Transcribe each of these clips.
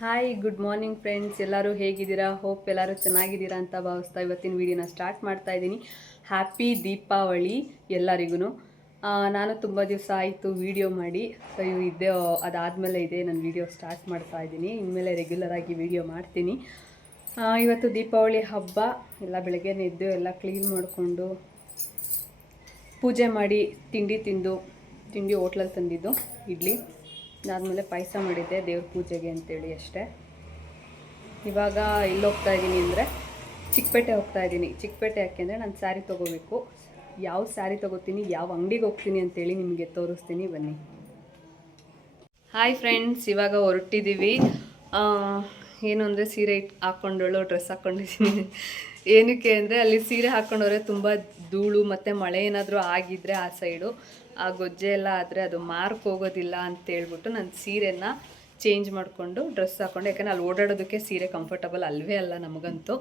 Hi good morning friends ಎಲ್ಲರೂ ಹೇಗಿದ್ದೀರಾ? Hope ಎಲ್ಲರೂ ಚೆನ್ನಾಗಿದ್ದೀರಾ ಅಂತ ಭಾವಿಸ್ತಾ ಇವತ್ತಿನ ವಿಡಿಯೋನ ಸ್ಟಾರ್ಟ್ ಮಾಡ್ತಾ ಇದ್ದೀನಿ. ಹ್ಯಾಪಿ ದೀಪಾವಳಿ ಎಲ್ಲರಿಗೂ ನಾನು ತುಂಬ ದಿವಸ ಆಯಿತು ವಿಡಿಯೋ ಮಾಡಿ. ಸೊ ಇವು ಇದೇ, ಅದಾದಮೇಲೆ ಇದೆ ನಾನು ವಿಡಿಯೋ ಸ್ಟಾರ್ಟ್ ಮಾಡ್ತಾ ಇದ್ದೀನಿ. ಇನ್ಮೇಲೆ ರೆಗ್ಯುಲರಾಗಿ ವಿಡಿಯೋ ಮಾಡ್ತೀನಿ. ಇವತ್ತು ದೀಪಾವಳಿ ಹಬ್ಬ. ಎಲ್ಲ ಬೆಳಗ್ಗೆ ಎದ್ದು ಎಲ್ಲ ಕ್ಲೀನ್ ಮಾಡಿಕೊಂಡು ಪೂಜೆ ಮಾಡಿ ತಿಂಡಿ ತಿಂದು, ತಿಂಡಿ ಹೋಟ್ಲಲ್ಲಿ ತಂದಿದ್ದು, ಇಡ್ಲಿ. ಅದಾದಮೇಲೆ ಪಾಯಸ ಮಾಡಿದ್ದೆ ದೇವ್ರ ಪೂಜೆಗೆ ಅಂತೇಳಿ ಅಷ್ಟೇ. ಇವಾಗ ಎಲ್ಲಿ ಹೋಗ್ತಾ ಇದ್ದೀನಿ ಅಂದರೆ ಚಿಕ್ಕಪೇಟೆ ಹೋಗ್ತಾ ಇದ್ದೀನಿ. ಚಿಕ್ಕಪೇಟೆ ಯಾಕೆಂದರೆ ನಾನು ಸ್ಯಾರಿ ತೊಗೋಬೇಕು. ಯಾವ ಸ್ಯಾರಿ ತೊಗೋತೀನಿ, ಯಾವ ಅಂಗಡಿಗೆ ಹೋಗ್ತೀನಿ ಅಂತೇಳಿ ನಿಮಗೆ ತೋರಿಸ್ತೀನಿ, ಬನ್ನಿ. ಹಾಯ್ ಫ್ರೆಂಡ್ಸ್ ಇವಾಗ ಹೊರಟಿದ್ದೀವಿ. ಏನು ಅಂದರೆ ಸೀರೆ ಇಟ್ ಹಾಕ್ಕೊಂಡಳು ಡ್ರೆಸ್ ಹಾಕ್ಕೊಂಡಿದ್ದೀನಿ ಏನಕ್ಕೆ ಅಂದರೆ ಅಲ್ಲಿ ಸೀರೆ ಹಾಕ್ಕೊಂಡವ್ರೆ ತುಂಬ ಧೂಳು ಮತ್ತು ಮಳೆ ಏನಾದರೂ ಆಗಿದ್ದರೆ ಆ ಸೈಡು ಆ ಗೊಜ್ಜೆ ಎಲ್ಲ ಆದರೆ ಅದು ಮಾರ್ಕ್ ಹೋಗೋದಿಲ್ಲ ಅಂತ ಹೇಳ್ಬಿಟ್ಟು ನಾನು ಸೀರೆನ ಚೇಂಜ್ ಮಾಡಿಕೊಂಡು ಡ್ರೆಸ್ ಹಾಕ್ಕೊಂಡು ಯಾಕಂದರೆ ಅಲ್ಲಿ ಓಡಾಡೋದಕ್ಕೆ ಸೀರೆ ಕಂಫರ್ಟಬಲ್ ಅಲ್ವೇ ಅಲ್ಲ ನಮಗಂತೂ.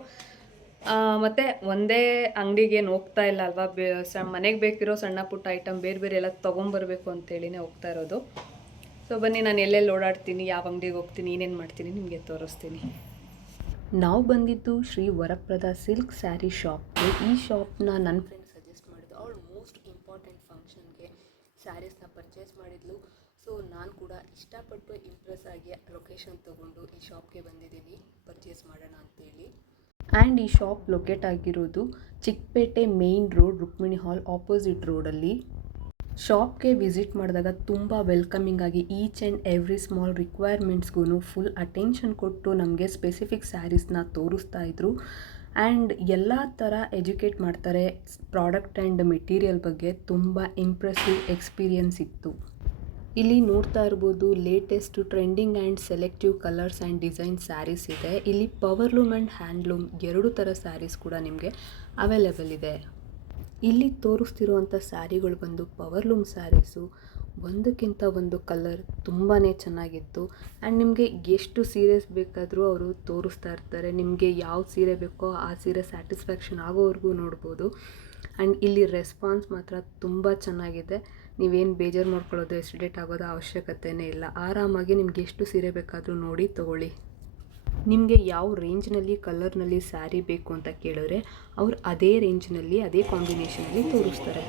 ಮತ್ತು ಒಂದೇ ಅಂಗಡಿಗೆ ಏನು ಹೋಗ್ತಾ ಇಲ್ಲ ಅಲ್ವಾ? ಬೇ, ಸ, ಮನೆಗೆ ಬೇಕಿರೋ ಸಣ್ಣ ಪುಟ್ಟ ಐಟಮ್ ಬೇರೆ ಬೇರೆ ಎಲ್ಲ ತೊಗೊಂಬರ್ಬೇಕು ಅಂತೇಳಿನೇ ಹೋಗ್ತಾ ಇರೋದು. ಸೊ ಬನ್ನಿ, ನಾನು ಎಲ್ಲೆಲ್ಲಿ ಓಡಾಡ್ತೀನಿ, ಯಾವ ಅಂಗಡಿಗೆ ಹೋಗ್ತೀನಿ, ಏನೇನು ಮಾಡ್ತೀನಿ ನಿಮಗೆ ತೋರಿಸ್ತೀನಿ. ನಾವು ಬಂದಿದ್ದು ಶ್ರೀ ವರಪ್ರದ ಸಿಲ್ಕ್ ಸ್ಯಾರಿ ಶಾಪ್ ಈ ಶಾಪ್ನ ನನ್ನ ಫ್ರೆಂಡ್ ಸ್ಯಾರೀಸ್ನ ಪರ್ಚೇಸ್ ಮಾಡಿದ್ಲು. ಸೊ ನಾನು ಕೂಡ ಇಷ್ಟಪಟ್ಟು ಇಂಪ್ರೆಸ್ ಆಗಿ ಲೊಕೇಶನ್ ತೊಗೊಂಡು ಈ ಶಾಪ್ಗೆ ಬಂದಿದ್ದೀನಿ. ಪರ್ಚೇಸ್ ಮಾಡೋಣ ಅಂತೇಳಿ. ಆ್ಯಂಡ್ ಈ ಶಾಪ್ ಲೊಕೇಟ್ ಆಗಿರೋದು Chickpet main road Rukmini hall opposite ರೋಡಲ್ಲಿ ಶಾಪ್ಗೆ ವಿಸಿಟ್ ಮಾಡಿದಾಗ ತುಂಬ ವೆಲ್ಕಮಿಂಗ್ ಆಗಿ ಈಚ್ ಆ್ಯಂಡ್ ಎವ್ರಿ ಸ್ಮಾಲ್ ರಿಕ್ವೈರ್ಮೆಂಟ್ಸ್ಗೂ ಫುಲ್ ಅಟೆನ್ಷನ್ ಕೊಟ್ಟು ನಮಗೆ ಸ್ಪೆಸಿಫಿಕ್ ಸ್ಯಾರೀಸ್ನ ತೋರಿಸ್ತಾ ಇದ್ರು. ಆ್ಯಂಡ್ ಎಲ್ಲ ಥರ ಎಜುಕೇಟ್ ಮಾಡ್ತಾರೆ ಪ್ರಾಡಕ್ಟ್ ಆ್ಯಂಡ್ ಮೆಟೀರಿಯಲ್ ಬಗ್ಗೆ ತುಂಬ ಇಂಪ್ರೆಸಿವ್ ಎಕ್ಸ್ಪೀರಿಯನ್ಸ್ ಇತ್ತು. ಇಲ್ಲಿ ನೋಡ್ತಾ ಇರ್ಬೋದು latest trending and selective colours and design sarees ಇದೆ. ಇಲ್ಲಿ ಪವರ್ಲೂಮ್ ಆ್ಯಂಡ್ ಹ್ಯಾಂಡ್ಲೂಮ್ ಎರಡು ಥರ ಸ್ಯಾರೀಸ್ ಕೂಡ ನಿಮಗೆ ಅವೈಲೇಬಲ್ ಇದೆ. ಇಲ್ಲಿ ತೋರಿಸ್ತಿರುವಂಥ ಸ್ಯಾರಿಗಳು ಬಂದು ಪವರ್ಲೂಮ್ ಸ್ಯಾರೀಸು ಒಂದಕ್ಕಿಂತ ಒಂದು ಕಲರ್ ತುಂಬಾ ಚೆನ್ನಾಗಿತ್ತು. ಆ್ಯಂಡ್ ನಿಮಗೆ ಎಷ್ಟು ಸೀರೆಸ್ ಬೇಕಾದರೂ ಅವರು ತೋರಿಸ್ತಾ ಇರ್ತಾರೆ. ನಿಮಗೆ ಯಾವ ಸೀರೆ ಬೇಕೋ ಆ ಸೀರೆ ಸ್ಯಾಟಿಸ್ಫ್ಯಾಕ್ಷನ್ ಆಗೋವರೆಗೂ ನೋಡ್ಬೋದು. ಆ್ಯಂಡ್ ಇಲ್ಲಿ ರೆಸ್ಪಾನ್ಸ್ ಮಾತ್ರ ತುಂಬ ಚೆನ್ನಾಗಿದೆ. ನೀವೇನು ಬೇಜಾರು ಮಾಡ್ಕೊಳ್ಳೋದು ಎಸ್ಟಿಡೇಟ್ ಆಗೋದು ಅವಶ್ಯಕತೆಯೇ ಇಲ್ಲ. ಆರಾಮಾಗಿ ನಿಮ್ಗೆ ಎಷ್ಟು ಸೀರೆ ಬೇಕಾದರೂ ನೋಡಿ ತಗೊಳ್ಳಿ. ನಿಮಗೆ ಯಾವ ರೇಂಜ್ನಲ್ಲಿ ಕಲರ್ನಲ್ಲಿ ಸ್ಯಾರಿ ಬೇಕು ಅಂತ ಕೇಳಿದ್ರೆ ಅವ್ರು ಅದೇ ರೇಂಜ್ನಲ್ಲಿ ಅದೇ ಕಾಂಬಿನೇಷನಲ್ಲಿ ತೋರಿಸ್ತಾರೆ.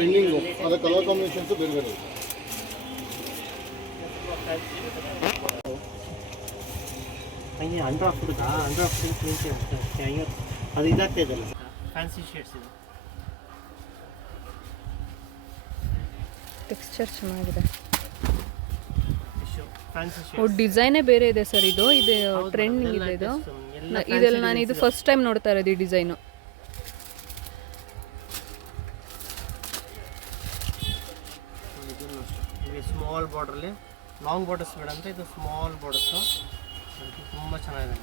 ಟ್ರೆಂಡಿಂಗು ಅದರ ಕಲರ್ ಕಾಂಬಿನೇಷನ್ಸು ಬೇರೆ ಬೇರೆ ಇದೆ. ಹಂಗೆ ಅಂಡರ್ ಹಾಕ್ಬಿಡುದಾ ಅಂಡರ್ ಹಾಕ್ಬಿಟ್ಟು ಟ್ವೆಂಟಿ ಅದು ಇದಾಗ್ತಾ ಇದೆಲ್ಲ ಫ್ಯಾನ್ಸಿ ಶೇಡ್ಸ್ ಇದು. ಟೆಕ್ಸ್ಚರ್ ಚೆನ್ನಾಗಿದೆ. ಡಿಸೈನೇ ಬೇರೆ ಇದೆ ಸರ್ ಇದು. ಇದು ಟ್ರೆಂಡಿಂಗ್ ಇದೆ ಇದು. ಇದೆಲ್ಲ ನಾನು ಇದು ಫಸ್ಟ್ ಟೈಮ್ ನೋಡ್ತಾ ಇರೋದು ಈ ಡಿಸೈನು. ಸ್ಮಾಲ್ ಬಾರ್ಡ್ರಲ್ಲಿ ಲಾಂಗ್ ಬಾರ್ಡರ್ಸ್ ಬೇಡ ಅಂತ ಇದು ಸ್ಮಾಲ್ ಬಾರ್ಡರ್ಸು ಅದಕ್ಕೆ ತುಂಬ ಚೆನ್ನಾಗಿದೆ.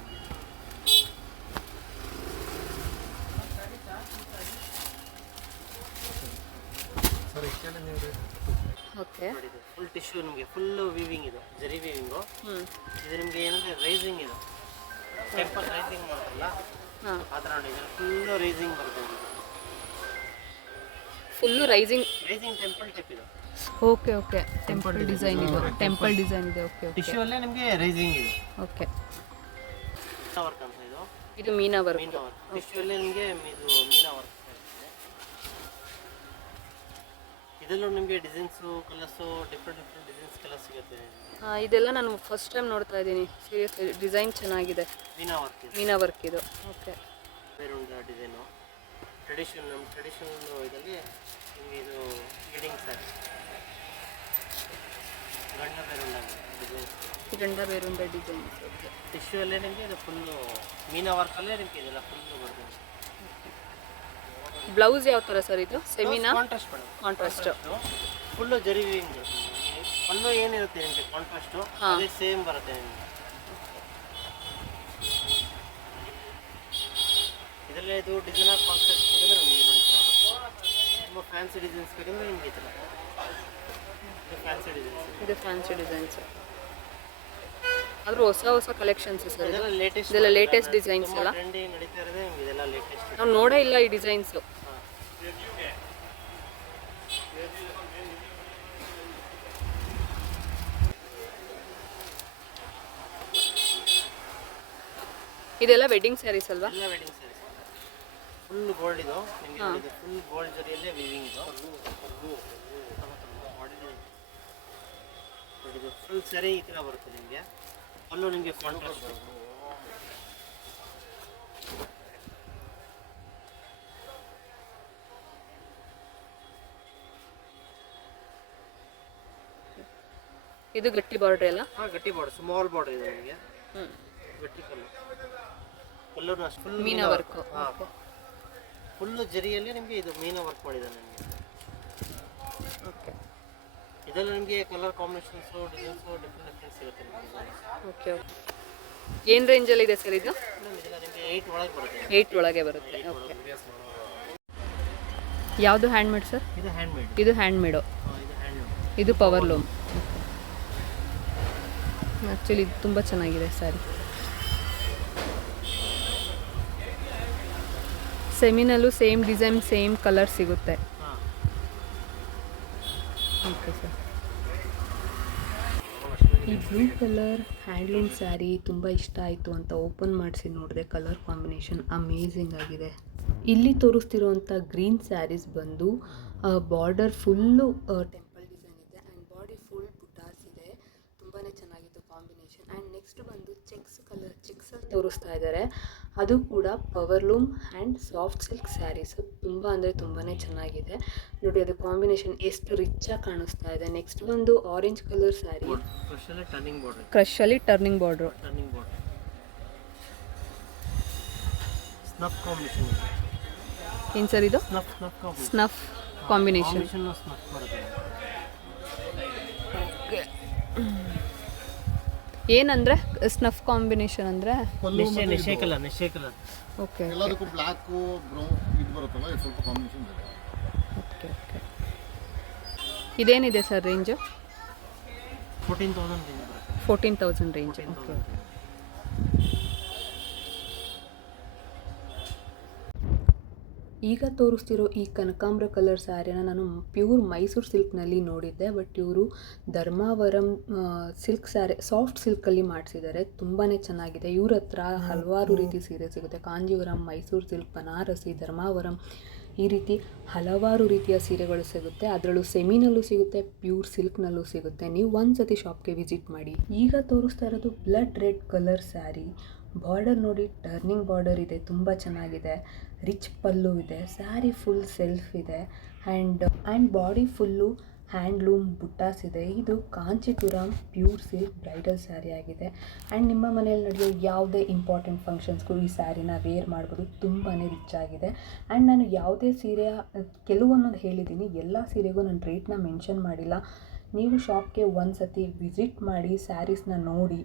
ಓಕೆ ಫುಲ್ ಟಿಶ್ಯೂ ನಿಮಗೆ ಫುಲ್ ವೀವಿಂಗ್ ಇದು ಜರಿ ವೀವಿಂಗು ಇದು ನಿಮಗೆ ಏನಂದರೆ ರೈಸಿಂಗ್ ಇದು. ಟೆಂಪಲ್ ರೈಸಿಂಗ್ ಮಾಡ್ತಾರಲ್ಲ? ಆ ಥರ ನೋಡಿ ಫುಲ್ಲು ರೈಸಿಂಗ್ ಬರ್ತದೆ full rising rising temple type ಇದು. Okay okay. ಟೆಂಪಲ್ ಡಿಸೈನ್ ಇದು. ಟೆಂಪಲ್ ಡಿಸೈನ್ ಇದೆ. ಓಕೆ ಟಿಶ್ಯೂ ಅಲ್ಲೇ ನಿಮಗೆ ರೈಸಿಂಗ್ ಇದೆ. ಓಕೆ. ವರ್ಕ್ ಅಂತ ಇದು? ಇದು meena work meena work tissue ಅಲ್ಲೇ ನಿಮಗೆ ಇದು ಮೀನಾ ವರ್ಕ್ ಇದರಲ್ಲೂ ನಿಮಗೆ designs colours different different designs colour ಸಿಗುತ್ತೆ. ಇದೆಲ್ಲ ನಾನು ಫಸ್ಟ್ ಟೈಮ್ ನೋಡ್ತಾ ಇದ್ದೀನಿ. ಸೀರಿಯಸ್ ಡಿಸೈನ್ ಚೆನ್ನಾಗಿದೆ. ಮೀನಾ ವರ್ಕ್ ಮೀನಾ ವರ್ಕ್ ಇದು. ಓಕೆ. ಬೇರೆ ಒಂದು ಡಿಸೈನು ಟ್ರೆಡಿಷನ್ ನಮ್ಮ ಟ್ರೆಡಿಷನಲ್ ಇದರಲ್ಲಿ ನಿಮಗೆ ಇದು ಗಿಡಿಂಗ್ ಸರ್ ಗಂಡ ಬೇರೆ ಡಿಸೈನ್ಸ್ ಗಂಡ ಡಿಸೈನ್ಸ್ ಟಿಶ್ಯೂ ಅಲ್ಲೇ ನಿಮಗೆ ಇದು ಫುಲ್ಲು ಮೀನಾ ವರ್ಕಲ್ಲೇ ನಿಮಗೆ ಇದೆಲ್ಲ ಫುಲ್ಲು ಬರ್ತದೆ. ಬ್ಲೌಸ್ ಯಾವ ಥರ ಸರ್ ಇದು? ಸೆಮಿನಾ contrast madam. Contrast full zari wing full ಏನಿರುತ್ತೆ ನಿಮಗೆ ಕಾಂಟ್ರಾಸ್ಟು. ಅದೇ ಸೇಮ್ ಬರುತ್ತೆ ನಿಮಗೆ. ಇದರಲ್ಲೇ ಇದು ಡಿಸೈನ್ ಆಫ್ ಕಾಂಟ್ರಾಸ್ಟ್ ಬೇಕಂದ್ರೆ ನಮಗೆ. ತುಂಬ ಫ್ಯಾನ್ಸಿ ಡಿಸೈನ್ಸ್ ಬೇಕಂದ್ರೆ ನಿಮಗೆ ಈ ಥರ ಇದು ಫ್ಯಾನ್ಸಿ ಡಿಸೈನ್ಸ್ ಆದರೂ ಹೊಸ ಹೊಸ ಕಲೆಕ್ಷನ್ಸ್ ಸರ್ ಇದು. ಇದೆಲ್ಲ ಲೇಟೆಸ್ಟ್ ಡಿಸೈನ್ಸ್ ಎಲ್ಲ ನಾವು ನೋಡೇ ಇಲ್ಲ ಈ ಡಿಸೈನ್ಸು ಇದೆಲ್ಲ ವೆಡ್ಡಿಂಗ್ ಸ್ಯಾರೀಸ್ ಅಲ್ವಾ? ಫುಲ್ ಗೋಲ್ಡ್ ಇದು. ಫುಲ್ ಗೋಲ್ಡ್ ಜೊತೆಯಲ್ಲೇ ವಿವಿಂಗ್ ಇದು ನೋಡಿ ಇದು ಫುಲ್ ಸರಿ ಈ ಥರ ಬರುತ್ತೆ ನಿಮಗೆ. ಅಲ್ಲೂ ನಿಮಗೆ ಕಾಂಟ್ರಾಸ್ಟ್ ಇದು ಗಟ್ಟಿ ಬಾರ್ಡ್ರ್ ಎಲ್ಲ ಹಾಂ ಗಟ್ಟಿ ಬಾರ್ಡರ್ ಸ್ಮಾಲ್ ಬಾರ್ಡರ್ ಇದೆ ನಿಮಗೆ. ಗಟ್ಟಿ ಕಲ್ಲು ಕಲ್ಲೂ ಅಷ್ಟು ಫುಲ್ ಮೀನಾ ವರ್ಕ್ ಹಾಂ. ಫುಲ್ಲು ಜರಿಯಲ್ಲಿ ನಿಮಗೆ ಇದು ಮೀನಾ ವರ್ಕ್ ಮಾಡಿದೆ ನಿಮಗೆ. ಓಕೆ ಇದೆಲ್ಲ ನಿಮಗೆ colour combinations designs different different ಸಿಗುತ್ತೆ ನಿಮಗೆ. ಓಕೆ ಓಕೆ ಏನು ರೇಂಜಲ್ಲಿ ಇದೆ ಸರ್ ಇದು? ಇದೆಲ್ಲ ನಿಮಗೆ ಏಯ್ಟ್ ಒಳಗೆ ಬರುತ್ತೆ. ಏಯ್ಟ್ ಒಳಗೆ ಬರುತ್ತೆ. ಓಕೆ ಯಾವುದು ಹ್ಯಾಂಡ್ಮೇಡ್ ಸರ್ ಇದು ಹ್ಯಾಂಡ್ ಮೇಡ್ ಇದು ಹ್ಯಾಂಡ್ಮೇಡು ಇದು ಹ್ಯಾಂಡ್ ಮೇಡ್ ಇದು ಪವರ್ ಲೂಮ್ ಆ್ಯಕ್ಚುಲಿ ಇದು ತುಂಬ ಚೆನ್ನಾಗಿದೆ ಸ್ಯಾರಿ ಸೆಮಿನಲ್ಲೂ ಸೇಮ್ ಡಿಸೈನ್ ಸೇಮ್ ಕಲರ್ ಸಿಗುತ್ತೆ. ಸರ್ ಈ ಬ್ಲೂ ಕಲರ್ ಹ್ಯಾಂಡ್ಲೂಮ್ ಸ್ಯಾರಿ ತುಂಬ ಇಷ್ಟ ಆಯಿತು ಅಂತ ಓಪನ್ ಮಾಡಿಸಿ ನೋಡಿದೆ ಕಲರ್ ಕಾಂಬಿನೇಷನ್ ಅಮೇಝಿಂಗ್ ಆಗಿದೆ. ಇಲ್ಲಿ ತೋರಿಸ್ತಿರುವಂಥ ಗ್ರೀನ್ ಸ್ಯಾರೀಸ್ ಬಂದು ಬಾರ್ಡರ್ ಫುಲ್ಲು ಟೆಂಪಲ್ ಡಿಸೈನ್ ಇದೆ ಆ್ಯಂಡ್ ಬಾಡಿ ಫುಲ್ ಬುಟಾಸ್ ಇದೆ. ತುಂಬಾ ಚೆನ್ನಾಗಿತ್ತು ಕಾಂಬಿನೇಷನ್ ಆ್ಯಂಡ್ ನೆಕ್ಸ್ಟ್ ಬಂದು ಚೆಕ್ಸ್ ಕಲರ್ ಚೆಕ್ಸಲ್ಲಿ ತೋರಿಸ್ತಾ ಇದ್ದಾರೆ ಅದು ಕೂಡ powerloom and soft silk sarees. ತುಂಬ ಅಂದರೆ ತುಂಬಾ ಚೆನ್ನಾಗಿದೆ. ನೋಡಿ ಅದು ಕಾಂಬಿನೇಷನ್ ಎಷ್ಟು ರಿಚ್ಚಾಗಿ ಕಾಣಿಸ್ತಾ ಇದೆ. ನೆಕ್ಸ್ಟ್ ಬಂದು ಆರೆಂಜ್ ಕಲರ್ ಸ್ಯಾರಿ ಫಸ್ಟಲ್ಲೇ turning border ಕ್ರಶಲ್ಲಿ turning border turning border snuff combination ಇದೆ. ಏನು ಸರ್ ಇದು? ಸ್ನಫ್ ಸ್ನಫ್ ಕಾಂಬಿನೇಷನ್ ಏನಂದರೆ ಸ್ನಫ್ ಕಾಂಬಿನೇಷನ್ ಅಂದ್ರೆ? ನಿಶೆ ನಿಶೆ ಕಲರ್ ನಿಶೆ ಕಲರ್ ಓಕೆ ಎಲ್ಲದಕ್ಕೂ ಬ್ಲ್ಯಾಕು ಬ್ರೌನ್ ಇದು ಬರುತ್ತಲ್ಲ ಇದು ಸ್ವಲ್ಪ ಕಾಂಬಿನೇಷನ್ ಇದೆ. Okay okay ಇದೇನಿದೆ sir range fourteen thousand range ಬರುತ್ತೆ. ಫೋರ್ಟೀನ್ ತೌಸಂಡ್ ರೇಂಜ್ ಓಕೆ ಈಗ ತೋರಿಸ್ತಿರೋ ಈ ಕನಕಾಂಬ್ರ ಕಲರ್ ಸ್ಯಾರಿನ ನಾನು ಪ್ಯೂರ್ ಮೈಸೂರು ಸಿಲ್ಕ್ನಲ್ಲಿ ನೋಡಿದ್ದೆ ಬಟ್ ಇವರು ಧರ್ಮಾವರಂ ಸಿಲ್ಕ್ ಸ್ಯಾರಿ ಸಾಫ್ಟ್ ಸಿಲ್ಕಲ್ಲಿ ಮಾಡಿಸಿದ್ದಾರೆ. ತುಂಬಾ ಚೆನ್ನಾಗಿದೆ. ಇವ್ರ ಹತ್ರ ಹಲವಾರು ರೀತಿ ಸೀರೆ ಸಿಗುತ್ತೆ. ಕಾಂಜೀವರಂ ಮೈಸೂರು ಸಿಲ್ಕ್ ಬನಾರಸಿ ಧರ್ಮಾವರಂ ಈ ರೀತಿ ಹಲವಾರು ರೀತಿಯ ಸೀರೆಗಳು ಸಿಗುತ್ತೆ. ಅದರಲ್ಲೂ ಸೆಮಿನಲ್ಲೂ ಸಿಗುತ್ತೆ ಪ್ಯೂರ್ ಸಿಲ್ಕ್ನಲ್ಲೂ ಸಿಗುತ್ತೆ. ನೀವು ಒಂದು ಸತಿ ಶಾಪ್ಗೆ ವಿಸಿಟ್ ಮಾಡಿ. ಈಗ ತೋರಿಸ್ತಾ ಇರೋದು blood red colour saree. Border ನೋಡಿ ಟರ್ನಿಂಗ್ ಬಾರ್ಡರ್ ಇದೆ, ತುಂಬ ಚೆನ್ನಾಗಿದೆ. ರಿಚ್ ಪಲ್ಲು ಇದೆ, ಸ್ಯಾರಿ ಫುಲ್ ಸೆಲ್ಫ್ ಇದೆ. And and body full handloom buttas ಇದೆ. ಇದು Kanchipuram pure silk bridal saree ಆಗಿದೆ. ಆ್ಯಂಡ್ ನಿಮ್ಮ ಮನೆಯಲ್ಲಿ ನಡೆಯೋ ಯಾವುದೇ ಇಂಪಾರ್ಟೆಂಟ್ ಫಂಕ್ಷನ್ಸ್ಗೂ ಈ ಸ್ಯಾರಿನ ವೇರ್ ಮಾಡ್ಬೋದು ತುಂಬಾ ರಿಚ್ ಆಗಿದೆ. ಆ್ಯಂಡ್ ನಾನು ಯಾವುದೇ ಸೀರೆಯ, ಕೆಲವೊಂದೊಂದು ಹೇಳಿದ್ದೀನಿ. ಎಲ್ಲ ಸೀರೆಗೂ ನಾನು ರೇಟ್ನ ಮೆನ್ಷನ್ ಮಾಡಿಲ್ಲ. ನೀವು ಶಾಪ್ಗೆ ಒಂದು ಸತಿ ವಿಸಿಟ್ ಮಾಡಿ ಸ್ಯಾರೀಸ್ನ ನೋಡಿ,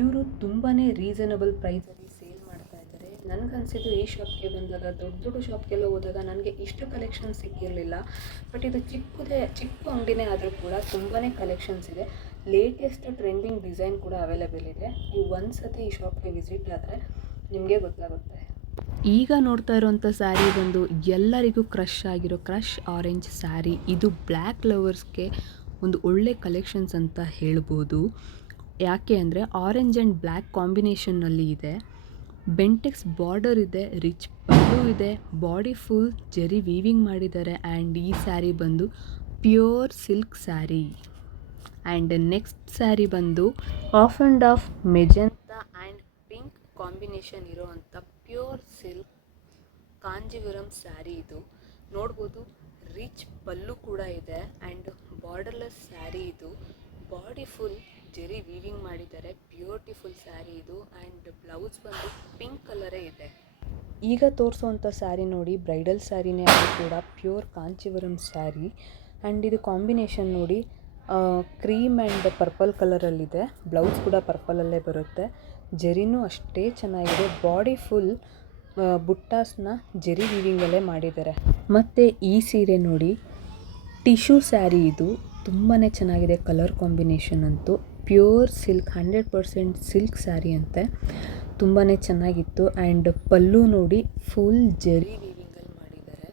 ಇವರು ತುಂಬಾ ರೀಸನಬಲ್ ಪ್ರೈಸಲ್ಲಿ ಸೇಲ್ ಮಾಡ್ತಾ ಇದ್ದಾರೆ ನನಗನ್ಸಿದ್ದು ಈ ಶಾಪ್ಗೆ ಬಂದಾಗ, ದೊಡ್ಡ ದೊಡ್ಡ ಶಾಪ್ಗೆಲ್ಲ ಹೋದಾಗ ನನಗೆ ಇಷ್ಟು ಕಲೆಕ್ಷನ್ ಸಿಕ್ಕಿರಲಿಲ್ಲ. ಬಟ್ ಇದು ಚಿಕ್ಕದೇ, ಚಿಕ್ಕ ಅಂಗಡಿನೇ ಆದರೂ ಕೂಡ ತುಂಬಾ ಕಲೆಕ್ಷನ್ಸ್ ಇದೆ. ಲೇಟೆಸ್ಟ್ ಟ್ರೆಂಡಿಂಗ್ ಡಿಸೈನ್ ಕೂಡ ಅವೈಲೇಬಲ್ ಇದೆ. ನೀವು ಒಂದು ಸತಿ ಈ ಶಾಪ್ಗೆ ವಿಸಿಟ್ ಆದರೆ ನಿಮಗೆ ಗೊತ್ತಾಗುತ್ತೆ. ಈಗ ನೋಡ್ತಾ ಇರೋವಂಥ ಸ್ಯಾರಿ ಬಂದು ಎಲ್ಲರಿಗೂ ಕ್ರಶ್ ಆಗಿರೋ ಕ್ರಶ್ ಆರೆಂಜ್ ಸ್ಯಾರಿ ಇದು ಬ್ಲ್ಯಾಕ್ ಲವರ್ಸ್ಗೆ ಒಂದು ಒಳ್ಳೆ ಕಲೆಕ್ಷನ್ಸ್ ಅಂತ ಹೇಳ್ಬೋದು. ಯಾಕೆ ಅಂದರೆ ಆರೆಂಜ್ ಆ್ಯಂಡ್ ಬ್ಲ್ಯಾಕ್ ಕಾಂಬಿನೇಷನ್ನಲ್ಲಿ ಇದೆ. ಬೆಂಟೆಕ್ಸ್ ಬಾರ್ಡರ್ ಇದೆ ರಿಚ್ ಪಲ್ಲು ಇದೆ ಬಾಡಿ ಫುಲ್ ಜರಿ ವೀವಿಂಗ್ ಮಾಡಿದ್ದಾರೆ ಆ್ಯಂಡ್ ಈ ಸ್ಯಾರಿ ಬಂದು pure silk saree and next saree ಬಂದು off and off magenta and pink combination ಇರೋವಂಥ ಪ್ಯೂರ್ ಸಿಲ್ಕ್ ಕಾಂಜಿವರಂ ಸ್ಯಾರಿ ಇದು. ನೋಡ್ಬೋದು ರಿಚ್ ಪಲ್ಲು ಕೂಡ ಇದೆ ಆ್ಯಂಡ್ ಬಾರ್ಡರ್ಲೆಸ್ ಸ್ಯಾರಿ ಇದು. ಬಾಡಿ ಫುಲ್ ಜೆರಿ ವೀವಿಂಗ್ ಮಾಡಿದ್ದಾರೆ. ಬ್ಯೂಟಿಫುಲ್ ಸ್ಯಾರಿ ಇದು ಆ್ಯಂಡ್ ಬ್ಲೌಸ್ ಬಂದು ಪಿಂಕ್ ಕಲರೇ ಇದೆ. ಈಗ ತೋರಿಸುವಂಥ ಸ್ಯಾರಿ ನೋಡಿ ಬ್ರೈಡಲ್ ಸ್ಯಾರಿನೇ ಅದು ಕೂಡ ಪ್ಯೂರ್ ಕಾಂಚಿವರಂ ಸ್ಯಾರಿ ಆ್ಯಂಡ್ ಇದು ಕಾಂಬಿನೇಷನ್ ನೋಡಿ ಕ್ರೀಮ್ ಆ್ಯಂಡ್ ಪರ್ಪಲ್ ಕಲರಲ್ಲಿದೆ ಬ್ಲೌಸ್ ಕೂಡ ಪರ್ಪಲಲ್ಲೇ ಬರುತ್ತೆ. ಜರಿನೂ ಅಷ್ಟೇ ಚೆನ್ನಾಗಿದೆ. ಬಾಡಿ ಫುಲ್ ಬುಟ್ಟಾಸ್ನ ಜರಿ ವೀವಿಂಗಲ್ಲೇ ಮಾಡಿದ್ದಾರೆ. ಮತ್ತು ಈ ಸೀರೆ ನೋಡಿ, ಟಿಶ್ಯೂ ಸ್ಯಾರಿ ಇದು. ತುಂಬಾ ಚೆನ್ನಾಗಿದೆ ಕಲರ್ ಕಾಂಬಿನೇಷನ್ ಅಂತೂ. Pure silk, hundred percent silk saree ಅಂತೆ. ತುಂಬಾ ಚೆನ್ನಾಗಿತ್ತು. ಆ್ಯಂಡ್ ಪಲ್ಲು ನೋಡಿ, ಫುಲ್ ಜರಿ ವೀವಿಂಗಲ್ಲಿ ಮಾಡಿದ್ದಾರೆ.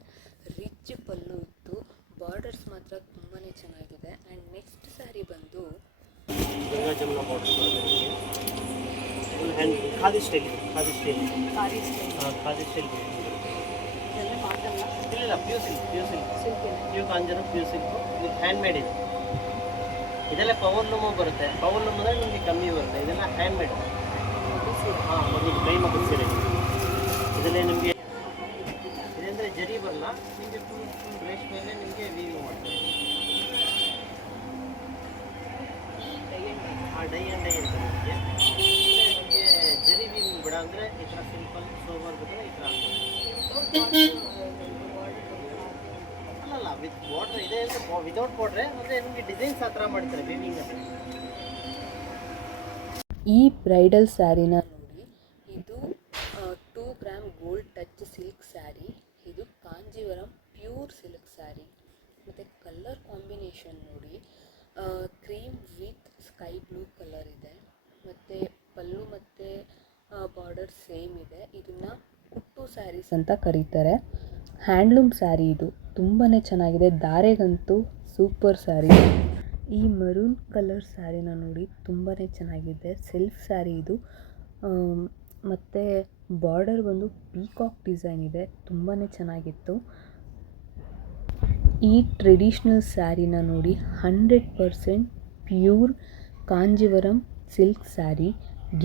ರಿಚ್ ಪಲ್ಲು ಇತ್ತು. ಬಾರ್ಡರ್ಸ್ ಮಾತ್ರ ತುಂಬಾ ಚೆನ್ನಾಗಿದೆ. ಆ್ಯಂಡ್ ನೆಕ್ಸ್ಟ್ ಸ್ಯಾರಿ ಬಂದು hand khadi style khadi style sari style ಹಾಂ ಖಾದಿ ಸ್ಟೈಲ್ ಇಲ್ಲ ಇಲ್ಲ pure silk pure silk pure pure ಕಾಂಜನ pure silk ಇದು ಹ್ಯಾಂಡ್ ಮೇಡ್ ಇದೆ ಇದೆಲ್ಲ ಪವರ್ ಲೂಮು ಬರುತ್ತೆ. ಪವರ್ ಲೂಮ್ ಅಂದರೆ ನಿಮಗೆ ಕಮ್ಮಿ ಬರುತ್ತೆ. ಇದೆಲ್ಲ ಹ್ಯಾಂಡ್ ಮೇಡ್ ಹಾಂ ಮೊದಲು ಕೈ ಮಗು ಸೀರೆ. ಇದರಲ್ಲಿ ನಿಮಗೆ ಇದಂದರೆ ಜರಿ ಬರಲ್ಲ. ನಿಮಗೆ ಫುಲ್ ಫುಲ್ ರೇಸ್ ಮೇಲೆ ನಿಮಗೆ ವೀವಿಂಗ್ ಮಾಡ್ತಾರೆ. ಆ ಡೈ ಆ್ಯಂಡ್ ಡೈ ಅಂತ ನಿಮಗೆ ನಿಮಗೆ ಜರಿ ವೀವಿಂಗ್ ಬಿಡ ಅಂದರೆ ಈ ಥರ ಸಿಂಪಲ್ ಸೋಬರ್ ಬಿಟ್ಟರೆ ಈ ಥರ ಅಲ್ಲಲ್ಲ ವಿತ್ ಬಾರ್ಡ್ರ್ ಇದೆ ಅಂತ ವಿತೌಟ್ ಬಾರ್ಡ್ರೆ ಅಂದರೆ ನಿಮಗೆ ಡಿಸೈನ್ಸ್ ಆ ಥರ ಮಾಡ್ತಾರೆ ವೀವಿಂಗ್ ಅಂತ ಈ ಬ್ರೈಡಲ್ ಸ್ಯಾರಿನ ನೋಡಿ, ಇದು two gram gold touch silk saree, ಇದು ಕಾಂಜೀವರಂ ಪ್ಯೂರ್ ಸಿಲ್ಕ್ ಸ್ಯಾರಿ. ಮತ್ತು ಕಲರ್ ಕಾಂಬಿನೇಷನ್ ನೋಡಿ cream with sky blue colour ಇದೆ. ಮತ್ತು ಪಲ್ಲು ಮತ್ತು ಬಾರ್ಡರ್ ಸೇಮ್ ಇದೆ. ಇದನ್ನು ಕುಟ್ಟು ಸ್ಯಾರೀಸ್ ಅಂತ ಕರೀತಾರೆ. ಹ್ಯಾಂಡ್ಲೂಮ್ ಸ್ಯಾರಿ ಇದು ತುಂಬಾ ಚೆನ್ನಾಗಿದೆ. ದಾರೆಗಂತೂ ಸೂಪರ್ ಸ್ಯಾರಿ ಈ ಮರೂನ್ ಕಲರ್ ಸ್ಯಾರಿನ ನೋಡಿ ತುಂಬಾ ಚೆನ್ನಾಗಿದೆ. ಸೆಲ್ಫ್ ಸ್ಯಾರಿ ಇದು. ಮತ್ತು ಬಾರ್ಡರ್ ಬಂದು ಪೀಕಾಕ್ ಡಿಸೈನ್ ಇದೆ. ತುಂಬಾ ಚೆನ್ನಾಗಿತ್ತು. ಈ ಟ್ರೆಡಿಷ್ನಲ್ ಸ್ಯಾರಿನ ನೋಡಿ hundred percent pure Kanjivaram silk saree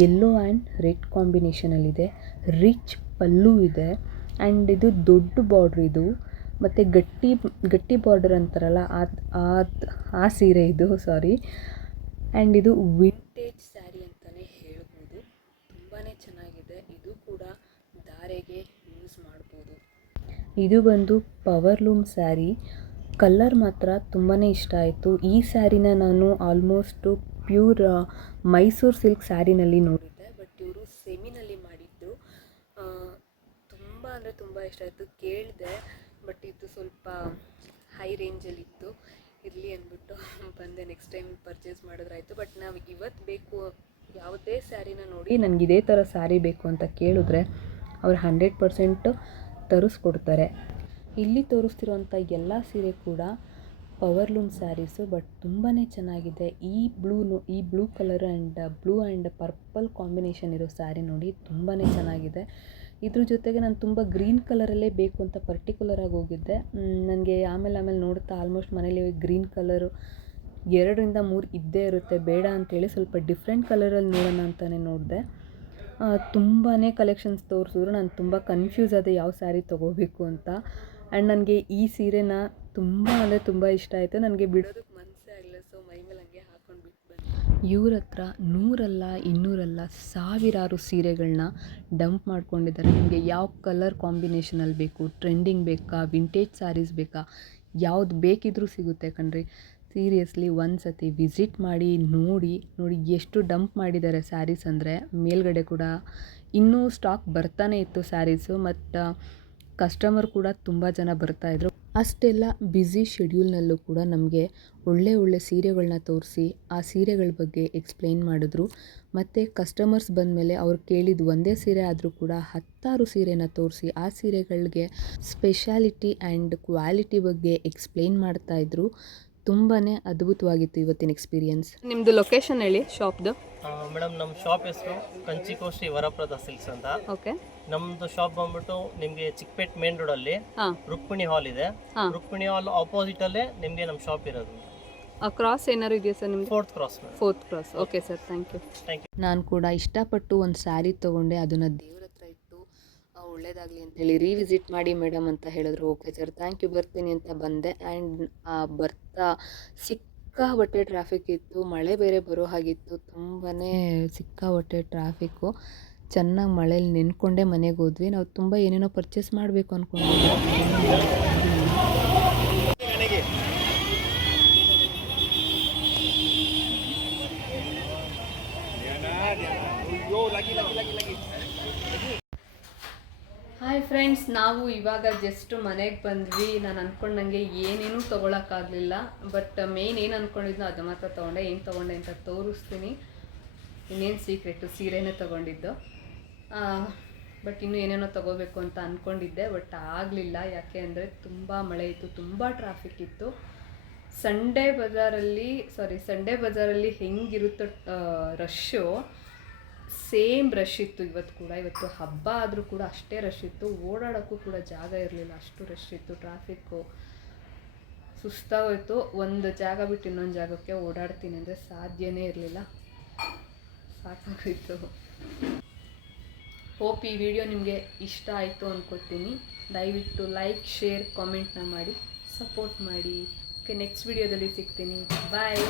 yellow and red ಕಾಂಬಿನೇಷನಲ್ಲಿದೆ rich pallu ಇದೆ. ಆ್ಯಂಡ್ ಇದು ದೊಡ್ಡ ಬಾರ್ಡ್ರ್ ಇದು. ಮತ್ತು ಗಟ್ಟಿ ಗಟ್ಟಿ ಬಾರ್ಡರ್ ಅಂತಾರಲ್ಲ ಆ ಸೀರೆ ಇದು ಸಾರಿ ಆ್ಯಂಡ್ ಇದು ವಿಂಟೇಜ್ ಸ್ಯಾರಿ ಅಂತಲೇ ಹೇಳ್ಬೋದು. ತುಂಬಾ ಚೆನ್ನಾಗಿದೆ. ಇದು ಕೂಡ ಧಾರೆಗೆ ಯೂಸ್ ಮಾಡ್ಬೋದು. ಇದು ಬಂದು ಪವರ್ ಲೂಮ್ ಸ್ಯಾರಿ ಕಲ್ಲರ್ ಮಾತ್ರ ತುಂಬಾ ಇಷ್ಟ ಆಯಿತು. ಈ ಸ್ಯಾರಿನ ನಾನು ಆಲ್ಮೋಸ್ಟು ಪ್ಯೂರ್ ಮೈಸೂರು ಸಿಲ್ಕ್ ಸ್ಯಾರಿನಲ್ಲಿ ನೋಡಿದ್ದೆ ಬಟ್ ಇವರು ಸೆಮಿನಲ್ಲಿ ಮಾಡಿದ್ದು ತುಂಬ ಅಂದರೆ ತುಂಬ ಇಷ್ಟ ಆಯಿತು. ಕೇಳಿದೆ ಬಟ್ ಇದು ಸ್ವಲ್ಪ ಹೈ ರೇಂಜಲ್ಲಿತ್ತು ಇರಲಿ ಅಂದ್ಬಿಟ್ಟು ಬಂದೆ. ನೆಕ್ಸ್ಟ್ ಟೈಮ್ ಪರ್ಚೇಸ್ ಮಾಡಿದ್ರಾಯಿತು. ಬಟ್ ನಾವು ಇವತ್ತು ಬೇಕು, ಯಾವುದೇ ಸ್ಯಾರಿನ ನೋಡಿ ನನಗೆ ಇದೇ ಥರ ಸ್ಯಾರಿ ಬೇಕು ಅಂತ ಕೇಳಿದ್ರೆ ಅವ್ರು ಹಂಡ್ರೆಡ್ ಪರ್ಸೆಂಟ್ ತರಿಸ್ಕೊಡ್ತಾರೆ. ಇಲ್ಲಿ ತೋರಿಸ್ತಿರೋಂಥ ಎಲ್ಲ ಸೀರೆ ಕೂಡ ಪವರ್ಲೂಮ್ ಸ್ಯಾರೀಸು, ಬಟ್ ತುಂಬಾ ಚೆನ್ನಾಗಿದೆ. ಈ ಬ್ಲೂನು ಈ blue colour and blue and purple combination ಇರೋ ಸ್ಯಾರಿ ನೋಡಿ ತುಂಬಾ ಚೆನ್ನಾಗಿದೆ. ಇದ್ರ ಜೊತೆಗೆ ನಾನು ತುಂಬ ಗ್ರೀನ್ ಕಲರಲ್ಲೇ ಬೇಕು ಅಂತ ಪರ್ಟಿಕ್ಯುಲರಾಗಿ ಹೋಗಿದ್ದೆ. ನನಗೆ ಆಮೇಲೆ ಆಮೇಲೆ ನೋಡ್ತಾ ಆಲ್ಮೋಸ್ಟ್ ಮನೇಲಿ ಗ್ರೀನ್ ಕಲರು ಎರಡರಿಂದ ಮೂರು ಇದ್ದೇ ಇರುತ್ತೆ. ಬೇಡ ಅಂತೇಳಿ ಸ್ವಲ್ಪ ಡಿಫ್ರೆಂಟ್ ಕಲರಲ್ಲಿ ನೋಡೋಣ ಅಂತಲೇ ನೋಡಿದೆ. ತುಂಬಾ ಕಲೆಕ್ಷನ್ಸ್ ತೋರಿಸಿದ್ರು. ನಾನು ತುಂಬ ಕನ್ಫ್ಯೂಸ್ ಆದೆ ಯಾವ ಸ್ಯಾರಿ ತೊಗೋಬೇಕು ಅಂತ. ಆ್ಯಂಡ್ ನನಗೆ ಈ ಸೀರೆನ ತುಂಬ ಅಂದರೆ ತುಂಬ ಇಷ್ಟ ಆಯಿತು. ನನಗೆ ಬಿಡೋದಕ್ಕೆ ಮನಸ್ಸೇ ಆಗಲಿಲ್ಲ. ಸೊ ಮೈ ಮೇಲೆ ಹಂಗೆ ಹಾಕೊಂಡು ಬಿಟ್ಟು ಬಂದೆ. ಇವ್ರ ಹತ್ರ ನೂರಲ್ಲ ಇನ್ನೂರಲ್ಲ ಸಾವಿರಾರು ಸೀರೆಗಳನ್ನ ಡಂಪ್ ಮಾಡ್ಕೊಂಡಿದ್ದಾರೆ. ನಿಮಗೆ ಯಾವ ಕಲರ್ ಕಾಂಬಿನೇಷನಲ್ಲಿ ಬೇಕು? ಟ್ರೆಂಡಿಂಗ್ ಬೇಕಾ? ವಿಂಟೇಜ್ ಸ್ಯಾರೀಸ್ ಬೇಕಾ? ಯಾವ್ದು ಬೇಕಿದ್ರೂ ಸಿಗುತ್ತೆ ಕಣ್ರಿ. ಸೀರಿಯಸ್ಲಿ ಒಂದು ಸತಿ ವಿಸಿಟ್ ಮಾಡಿ, ನೋಡಿ ನೋಡಿ ಎಷ್ಟು ಡಂಪ್ ಮಾಡಿದ್ದಾರೆ ಸ್ಯಾರೀಸ್ ಅಂದರೆ. ಮೇಲ್ಗಡೆ ಕೂಡ ಇನ್ನೂ ಸ್ಟಾಕ್ ಬರ್ತಾನೆ ಇತ್ತು ಸ್ಯಾರೀಸು ಮತ್ತು ಕಸ್ಟಮರ್ ಕೂಡ ತುಂಬ ಜನ ಬರ್ತಾಯಿದ್ರು ಅಷ್ಟೆಲ್ಲ ಬ್ಯುಸಿ ಶೆಡ್ಯೂಲ್ನಲ್ಲೂ ಕೂಡ ನಮಗೆ ಒಳ್ಳೆ ಒಳ್ಳೆ ಸೀರೆಗಳನ್ನ ತೋರಿಸಿ ಆ ಸೀರೆಗಳ ಬಗ್ಗೆ ಎಕ್ಸ್ಪ್ಲೈನ್ ಮಾಡಿದ್ರು. ಮತ್ತು ಕಸ್ಟಮರ್ಸ್ ಬಂದಮೇಲೆ ಅವ್ರು ಕೇಳಿದ ಒಂದೇ ಸೀರೆ ಆದರೂ ಕೂಡ ಹತ್ತಾರು ಸೀರೆನ ತೋರಿಸಿ ಆ ಸೀರೆಗಳಿಗೆ ಸ್ಪೆಷಾಲಿಟಿ ಆ್ಯಂಡ್ ಕ್ವಾಲಿಟಿ ಬಗ್ಗೆ ಎಕ್ಸ್ಪ್ಲೈನ್ ಮಾಡ್ತಾಯಿದ್ರು ತುಂಬಾ ಅದ್ಭುತವಾಗಿತ್ತು ಇವತ್ತಿನ ಎಕ್ಸ್ಪೀರಿಯನ್ಸ್ ನಿಮ್ಮದು ಲೊಕೇಶನ್ ಹೇಳಿ ಶಾಪ್ದು ಮೇಡಮ್ ನಮ್ಮ ಶಾಪ್ ಹೆಸರು ಕಂಚಿಕೋಶಿ ವರಪ್ರದ ಸಿಲ್ಸ್ ಅಂತ. ಓಕೆ ನಮ್ದು ಶಾಪ್ ಬಂದ್ಬಿಟ್ಟು ನಿಮಗೆ ಚಿಕ್ಕಪೇಟ್ ಮೇನ್ ರೋಡ್ ಅಲ್ಲಿ ರುಕ್ಮಿಣಿ ಹಾಲ್ ಇದೆ. ಹಾ. ರುಕ್ಮಿಣಿ ಹಾಲ್ ಆಪೋಸಿಟ್ ಅಲ್ಲೇ ನಿಮಗೆ ನಮ್ಮ ಶಾಪ್ ಇರೋದು. ಕ್ರಾಸ್ ಏನಾದ್ರು ಇದೆಯಾ ಸರ್ ನಿಮ್ಮದು fourth cross fourth cross okay sir thank you thank you ನಾನು ಕೂಡ ಇಷ್ಟಪಟ್ಟು ಒಂದು ಸ್ಯಾರಿ ತೊಗೊಂಡೆ. ಅದನ್ನು ದೇವ್ರ ಒಳ್ಳೇದಾಗಲಿ ಅಂತೇಳಿ ರೀವಿಸಿಟ್ ಮಾಡಿ ಮೇಡಮ್ ಅಂತ ಹೇಳಿದ್ರು. ಓಕೆ ಸರ್ ಥ್ಯಾಂಕ್ ಯು ಬರ್ತೀನಿ ಅಂತ ಬಂದೆ. ಆ್ಯಂಡ್ ಆ, ಬರ್ತಾ ಸಿಕ್ಕಾಪಟ್ಟೆ ಟ್ರಾಫಿಕ್ ಇತ್ತು. ಮಳೆ ಬೇರೆ ಬರೋ ಹಾಗಿತ್ತು. ತುಂಬಾ ಸಿಕ್ಕಾಪಟ್ಟೆ ಟ್ರಾಫಿಕ್ಕು ಚೆನ್ನಾಗಿ ಮಳೇಲಿ ನೆನ್ಕೊಂಡೇ ಮನೆಗೆ ಹೋದ್ವಿ. ನಾವು ತುಂಬ ಏನೇನೋ ಪರ್ಚೇಸ್ ಮಾಡಬೇಕು ಅಂದ್ಕೊಂಡಿದ್ವಿ ಫ್ರೆಂಡ್ಸ್, ನಾವು ಇವಾಗ ಜಸ್ಟ್ ಮನೆಗೆ ಬಂದ್ವಿ. ನಾನು ಅಂದ್ಕೊಂಡಂಗೆ ಏನೇನು ತೊಗೊಳಕ್ಕಾಗಲಿಲ್ಲ. ಬಟ್ ಮೇನ್ ಏನು ಅಂದ್ಕೊಂಡಿದ್ನೋ ಅದು ಮಾತ್ರ ತೊಗೊಂಡೆ. ಏನು ತೊಗೊಂಡೆ ಅಂತ ತೋರಿಸ್ತೀನಿ. ಇನ್ನೇನು ಸೀಕ್ರೆಟು ಸೀರೆನೇ ತೊಗೊಂಡಿದ್ದು. ಬಟ್ ಇನ್ನೂ ಏನೇನೋ ತೊಗೋಬೇಕು ಅಂತ ಅಂದ್ಕೊಂಡಿದ್ದೆ ಬಟ್ ಆಗಲಿಲ್ಲ. ಯಾಕೆ ಅಂದರೆ ತುಂಬ ಮಳೆ ಇತ್ತು. ತುಂಬ ಟ್ರಾಫಿಕ್ ಇತ್ತು. ಸಂಡೇ ಬಜಾರಲ್ಲಿ ಸಾರಿ ಸಂಡೇ ಬಜಾರಲ್ಲಿ ಹೆಂಗಿರುತ್ತೋ ರಶ್ಶು ಸೇಮ್ ರಶ್ ಇತ್ತು ಇವತ್ತು ಕೂಡ, ಇವತ್ತು ಹಬ್ಬ ಆದರೂ ಕೂಡ ಅಷ್ಟೇ ರಶ್ ಇತ್ತು. ಓಡಾಡೋಕ್ಕೂ ಕೂಡ ಜಾಗ ಇರಲಿಲ್ಲ, ಅಷ್ಟು ರಶ್ ಇತ್ತು. ಟ್ರಾಫಿಕ್ಕು ಸುಸ್ತಾಗೋಯ್ತು. ಒಂದು ಜಾಗ ಬಿಟ್ಟು ಇನ್ನೊಂದು ಜಾಗಕ್ಕೆ ಓಡಾಡ್ತೀನಿ ಅಂದರೆ ಸಾಧ್ಯನೇ ಇರಲಿಲ್ಲ. ಸಾಕಾಗೋಯ್ತು. ಹೋಪ್ ಈ ವಿಡಿಯೋ ನಿಮಗೆ ಇಷ್ಟ ಆಯಿತು ಅಂದ್ಕೊಳ್ತೀನಿ ದಯವಿಟ್ಟು ಲೈಕ್ ಶೇರ್ ಕಾಮೆಂಟ್ನ ಮಾಡಿ ಸಪೋರ್ಟ್ ಮಾಡಿ. ಓಕೆ ನೆಕ್ಸ್ಟ್ ವಿಡಿಯೋದಲ್ಲಿ ಸಿಗ್ತೀನಿ. ಬಾಯ್